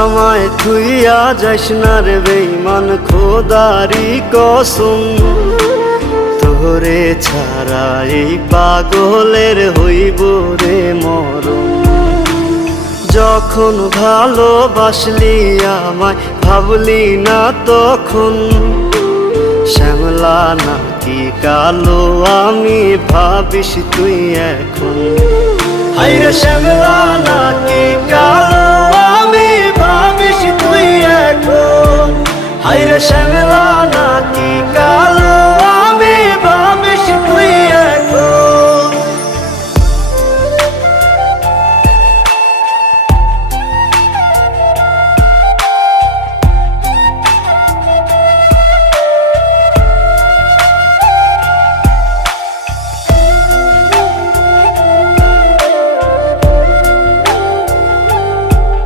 আমায় থুইয়া যাইস না রে বেঈমান, খোদারি কসম। তোরে ছাড়া এই পাগলের হইব রে মরণ। যখন ভালোবাসলি আমায় ভাবলি না তখন, শ্যামলা নাকি কালো আমি ভাবিস তুই এখন। হায়রে শ্যামলা নাকি কালো